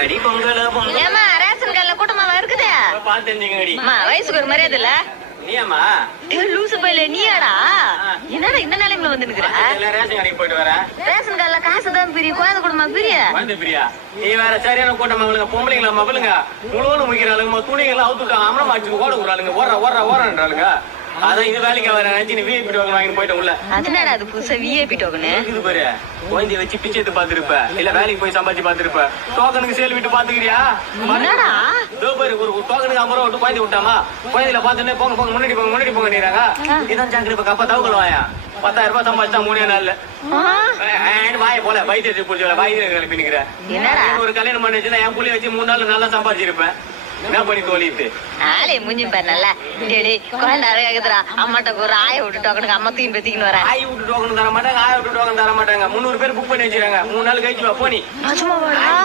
அடி பொங்கல பொங்கல் ஏமா ரேஷன் கார்டுல கூட்டமாவா இருக்குது பாத்துங்க அடி வயசுக்கு ஒரு மரியாதை இல்ல நீயாமா லூசு பையில நீயாடா என்னடா இந்த நிலைமையில வந்து நிக்கிற ரேஷன் கடைக்கு போயிட்டு வர ரேஷன் கார்டுல காசு தான் பிரிய குழந்தை குடும்பமா பிரிய வந்து பிரியா நீ வேற சரியான கூட்டம் மகளுங்க பொம்பளைங்களா மகளுங்க முழுவதும் முக்கிறாளுங்க துணிகளை அவுத்துட்டாங்க அம்மன மாச்சு ஓட விடுறாளுங்க ஓடுறாளுங்க அதான் இது வேலைக்கு வர நினைச்சு நீ விஐபி டோக்கன் வாங்கி போயிட்ட உள்ள அதனால அது புதுசா விஐபி டோக்கன் இது பாரு குழந்தைய வச்சு பிச்சை எடுத்து பாத்துருப்ப இல்ல வேலைக்கு போய் சம்பாதிச்சு பாத்துருப்ப டோக்கனுக்கு சேல் விட்டு பாத்துக்கிறியா என்னடா இதோ பாரு ஒரு டோக்கனுக்கு 50 ரூபா விட்டு குழந்தை விட்டாமா குழந்தையில பாத்துட்டு போங்க போங்க முன்னாடி போங்க நீராங்க இதான் சாக்கரி இப்ப கப்ப தவுக்கல் வாயா 10,000 ரூபாய் சம்பாதிச்சா 3 நாள்ல வாய போல வைத்தியத்தை புடிச்ச வைத்தியம் கிளப்பி நிக்கிறேன் ஒரு கல்யாணம் பண்ணி வச்சுன்னா என் புள்ளைய வச்சு 3 நாள் நல்லா சம்பாதிச்சிருப்பேன் என்ன பண்ணி தோழிட்டு ஆளே மூஞ்சி பாரு நல்லா டேடி குழந்தை அழகாகுதுடா அம்மாட்ட ஒரு ஆய விட்டு டோக்கனுக்கு அம்மா தூக்கி பத்திக்கின்னு வரேன் ஆய விட்டு டோக்கன் தர மாட்டாங்க ஆய விட்டு டோக்கன் தர மாட்டாங்க 300 பேர் புக் பண்ணி வச்சிருக்காங்க 3 நாள் கழிச்சு வா போனி நிஜமாவாடா ஆய